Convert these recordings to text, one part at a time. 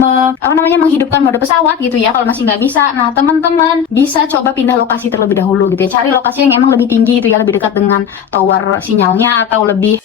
menghidupkan mode pesawat gitu ya. Kalau masih nggak bisa, nah teman-teman bisa coba pindah lokasi terlebih dahulu gitu ya. Cari lokasi yang emang lebih tinggi gitu ya, lebih dekat dengan tower sinyalnya atau lebih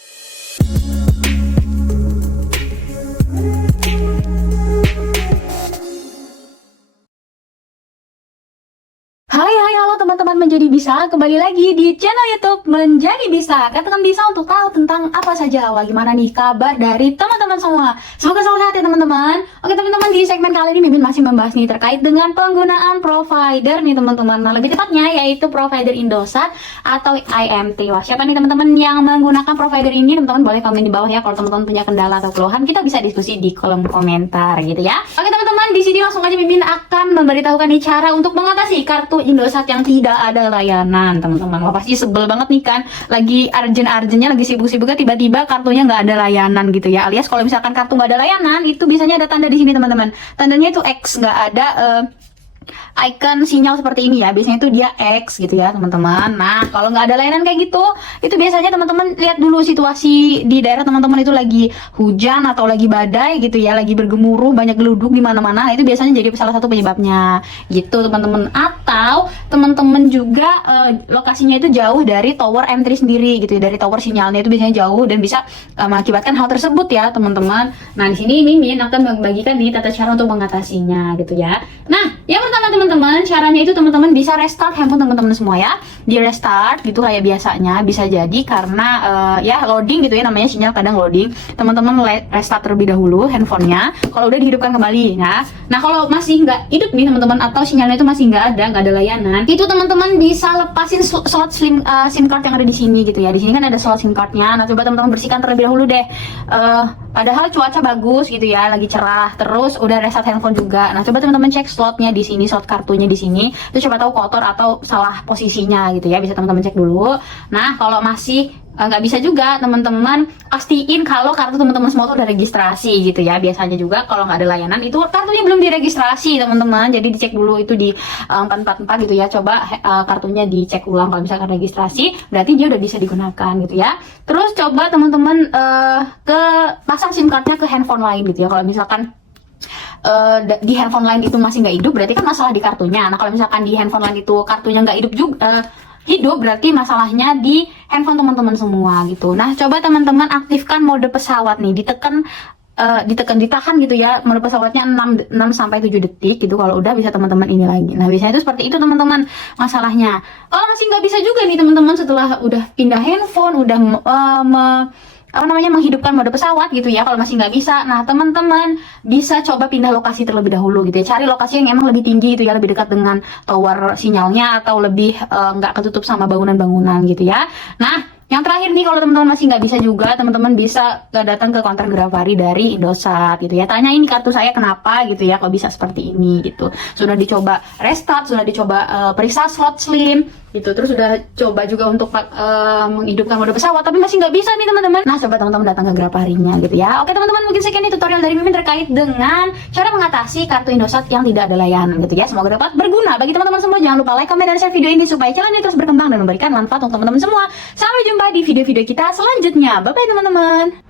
halo teman-teman Menjadi Bisa, kembali lagi di channel YouTube Menjadi Bisa. Katakan bisa untuk tahu tentang apa saja. Wah, gimana nih kabar dari teman-teman semua? Semoga selalu sehat ya teman-teman. Oke teman-teman, di segmen kali ini Mimin masih membahas nih terkait dengan penggunaan provider nih teman-teman. Nah, lebih tepatnya yaitu provider Indosat atau IMT. Wah, siapa nih teman-teman yang menggunakan provider ini? Teman-teman boleh komen di bawah ya kalau teman-teman punya kendala atau keluhan. Kita bisa diskusi di kolom komentar gitu ya. Oke teman-teman, di sini langsung aja Mimin akan memberitahukan nih cara untuk mengatasi kartu Indosat yang tidak ada layanan teman-teman. Wah, pasti sebel banget nih kan, lagi urgent-urgentnya, lagi sibuk-sibuknya, tiba-tiba kartunya nggak ada layanan gitu ya. Alias kalau misalkan kartu nggak ada layanan, itu biasanya ada tanda di sini teman-teman. Tandanya itu X, nggak ada icon sinyal seperti ini ya. Biasanya itu dia X gitu ya teman-teman. Nah, kalau nggak ada layanan kayak gitu, itu biasanya teman-teman lihat dulu situasi di daerah teman-teman itu lagi hujan atau lagi badai gitu ya, lagi bergemuruh, banyak geluduk di mana-mana. Nah, itu biasanya jadi salah satu penyebabnya gitu teman-teman. Atau teman-teman juga lokasinya itu jauh dari tower M3 sendiri gitu ya, dari tower sinyalnya itu biasanya jauh dan bisa mengakibatkan hal tersebut ya teman-teman. Nah, di sini Mimin akan membagikan nih tata cara untuk mengatasinya gitu ya. Nah, yang pertama teman-teman, caranya itu teman-teman bisa restart handphone teman-teman semua ya. Di restart gitu kayak biasanya, bisa jadi karena ya loading gitu ya, namanya sinyal kadang loading. Teman-teman restart terlebih dahulu handphonenya. Kalau udah dihidupkan kembali ya. Nah, kalau masih nggak hidup nih teman-teman, atau sinyalnya itu masih nggak ada layanan, itu teman-teman bisa lepasin slot SIM card yang ada di sini gitu ya. Di sini kan ada slot SIM cardnya. Nah, coba teman-teman bersihkan terlebih dahulu deh. Padahal cuaca bagus gitu ya, lagi cerah, terus udah restart handphone juga. Nah, coba teman-teman cek slotnya di sini, slot kartunya di sini. Terus coba tahu kotor atau salah posisinya gitu ya. Bisa teman-teman cek dulu. Nah, kalau masih nggak bisa juga, teman-teman pastiin kalau kartu teman-teman semua tuh udah registrasi gitu ya. Biasanya juga kalau nggak ada layanan itu kartunya belum diregistrasi teman-teman. Jadi dicek dulu itu di 444 gitu ya. Coba kartunya dicek ulang, kalau misalkan registrasi berarti dia udah bisa digunakan gitu ya. Terus coba teman-teman ke pasang SIM cardnya ke handphone lain gitu ya. Kalau misalkan di handphone lain itu masih nggak hidup, berarti kan masalah di kartunya. Nah, kalau misalkan di handphone lain itu kartunya nggak hidup juga, hidup, berarti masalahnya di handphone teman-teman semua gitu. Nah, coba teman-teman aktifkan mode pesawat nih, ditahan gitu ya, mode pesawatnya 6 sampai 7 detik gitu. Kalau udah bisa teman-teman ini lagi. Nah, biasanya itu seperti itu teman-teman masalahnya. Kalau masih nggak bisa juga nih teman-teman, setelah udah pindah handphone, udah menghidupkan mode pesawat gitu ya, kalau masih nggak bisa, nah teman-teman bisa coba pindah lokasi terlebih dahulu gitu ya. Cari lokasi yang emang lebih tinggi gitu ya, lebih dekat dengan tower sinyalnya atau lebih nggak ketutup sama bangunan-bangunan gitu ya. Nah, yang terakhir nih, kalau teman-teman masih nggak bisa juga, teman-teman bisa datang ke counter Grafari dari Indosat gitu ya. Tanya, ini kartu saya kenapa gitu ya, kok bisa seperti ini gitu. Sudah dicoba restart, sudah dicoba periksa slot SIM gitu, terus sudah coba juga untuk menghidupkan mode pesawat, tapi masih nggak bisa nih teman-teman. Nah, coba teman-teman datang ke Grafarinya gitu ya. Oke teman-teman, mungkin sekian nih tutorial dari Mimin terkait dengan cara mengatasi kartu Indosat yang tidak ada layanan gitu ya. Semoga dapat berguna bagi teman-teman semua. Jangan lupa like, comment, dan share video ini supaya channel ini terus berkembang dan memberikan manfaat untuk teman-teman semua. Sampai jumpa di video-video kita selanjutnya. Bye bye teman-teman.